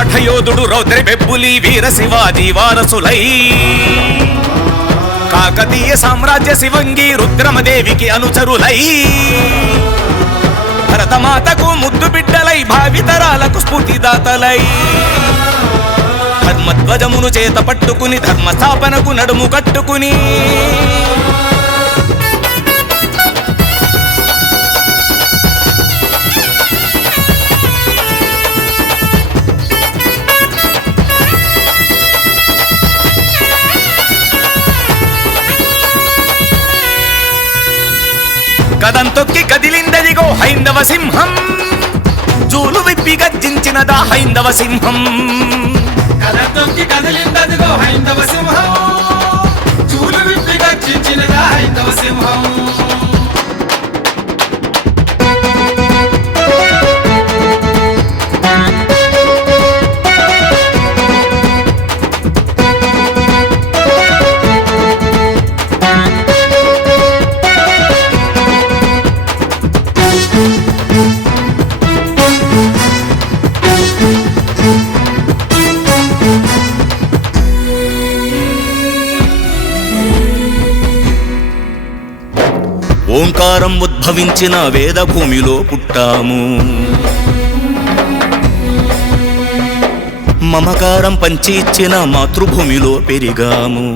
మరాఠ యోధుడు రౌద్ర బెబ్బులి వీర శివాజీ వారసులై కాకతీయ సామ్రాజ్య శివంగి రుద్రమదేవికి అనుచరులై భరతమాతకు ముద్దు బిడ్డలై భావితరాలకు స్ఫూర్తిదాతలై ధర్మధ్వజమును చేత పట్టుకుని ధర్మస్థాపనకు నడుము కట్టుకుని కదం తొక్కి కదిలిందదిగో హైందవ సింహం జూలు విప్పి గర్జించినదా హైందవ సింహం కదం తొక్కి కదిలిందదిగో హైందవ సింహం జూలు విప్పి గర్జించినదా హైందవ సింహం ఓంకారం ఉద్భవించిన వేదభూమిలో పుట్టాము మమకారం పంచి ఇచ్చిన మాతృభూమిలో పెరిగాము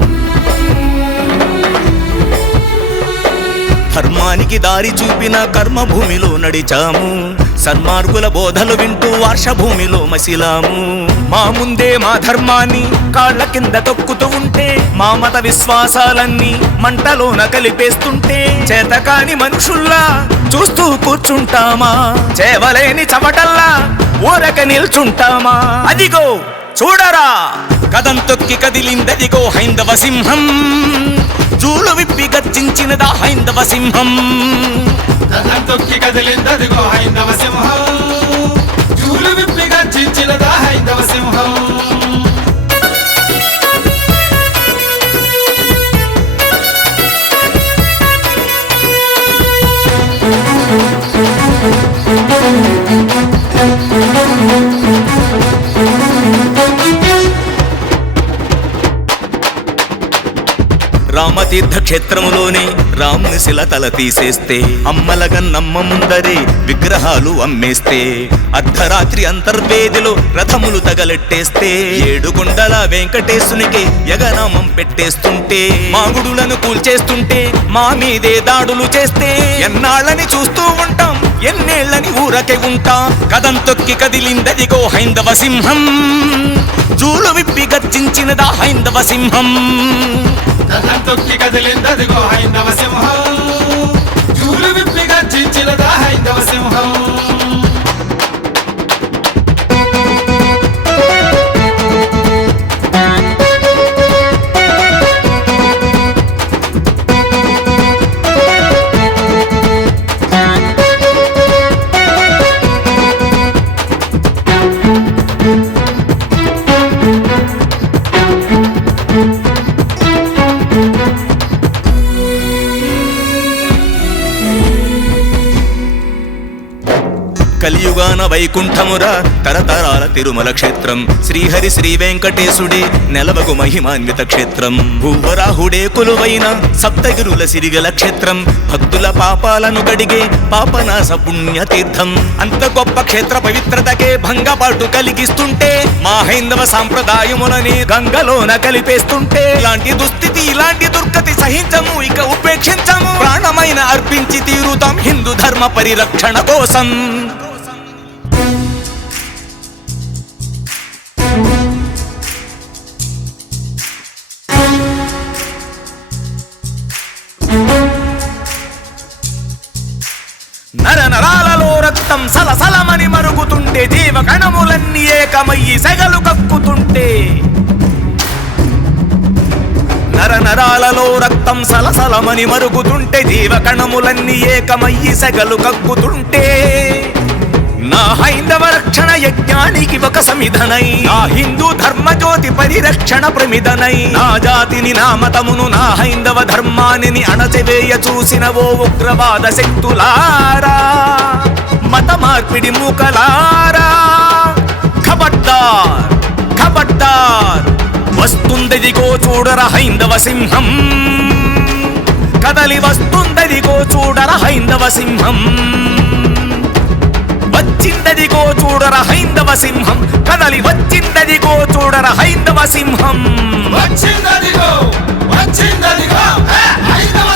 ధర్మానికి దారి చూపిన కర్మభూమిలో నడిచాము సన్మార్గుల బోధలు వింటూ వర్షభూమిలో మసిలాము మా ముందే మా ధర్మాన్ని కాళ్ల కింద తొక్కుతూ ఉంటే మా మత విశ్వాసాలన్నీ మంటలోన కలిపేస్తుంటే చేతకాని మనుషుల్లా చూస్తూ కూర్చుంటామా చేవలేని చవటల్లా ఊరక నిల్చుంటామా అదిగో చూడరా కదం తొక్కి కదిలిందదిగో హైందవ సింహం జూలు విప్పి గర్జించినదా హైందవ సింహం కదం తొక్కి కదిలిందదిగో హైందవ సింహం జూలు విప్పి గర్జించినదా హైందవ సింహం రామతీర్థ క్షేత్రములోనే రాముని శిల తల తీసేస్తే అమ్మలగన్నమ్మ ముందరే విగ్రహాలు అమ్మేస్తే అర్ధరాత్రి అంతర్వేదిలో రథములు తగలెట్టేస్తే ఏడుకొండల వెంకటేశునికి యగనామం పెట్టేస్తుంటే మాగుడులను కూల్చేస్తుంటే మా మీదే దాడులు చేస్తే ఎన్నాళ్ళని చూస్తూ ఉంటాం ఎన్నేళ్ళని ఊరకే ఉంటాం కదం తొక్కి కదిలిందదిగో హైందవ సింహం జూలు విప్పి గర్జించినదా హైందవ సింహం కదం తొక్కి కదిలిందదిగో హైందవ సింహం జూలు విప్పి గర్జించినదా హైందవ సింహం కలియుగాన వైకుంఠమురా తరతరాల తిరుమల క్షేత్రం శ్రీహరి శ్రీ వెంకటేశుడే నెలవకు మహిమాన్విత క్షేత్రం భూవరాహుడే కొలువైన సప్తగిరుల సిరిగల క్షేత్రం భక్తుల పాపాలను కడిగే పాపనాశ పుణ్యతీర్థం అంత గొప్ప క్షేత్ర పవిత్రతకే భంగపాటు కలిగిస్తుంటే మా హైందవ సాంప్రదాయములని గంగలోన కలిపేస్తుంటే ఇలాంటి దుస్థితి ఇలాంటి దుర్గతి సహించము ఇక ఉపేక్షించము ప్రాణమైన అర్పించి తీరుతాం హిందూ ధర్మ పరిరక్షణ కోసం నర నరాలలో రక్తం సలసలమని మరుగుతుంటే జీవ కణములన్నీ ఏకమయ్యి సెగలు కక్కుతుంటే నర నరాలలో రక్తం సలసలమని మరుగుతుంటే జీవ కణములన్నీ ఏకమయ్యి సెగలు కక్కుతుంటే నా హైందవ రక్షణ యజ్ఞానికి ఒక సమిధనై నా హిందూ ధర్మ జ్యోతి పరిరక్షణ ప్రమిదనై నా జాతిని నా మతమును నా హైందవ ధర్మాన్ని అణచివేయ చూసిన ఓ ఉగ్రవాద శక్తులారా మత మార్పిడి మూకలారా కబట్ట ఖబర్దార్ ఖబర్దార్ వస్తుందదిగో చూడర హైందవ సింహం కదలి వస్తుందదిగో చూడర హైందవ సింహం వచ్చిందదిగో చూడర హైందవ సింహం కదలి వచ్చిందదిగో చూడర హైందవ సింహం వచ్చిందదిగో హే, హైందవ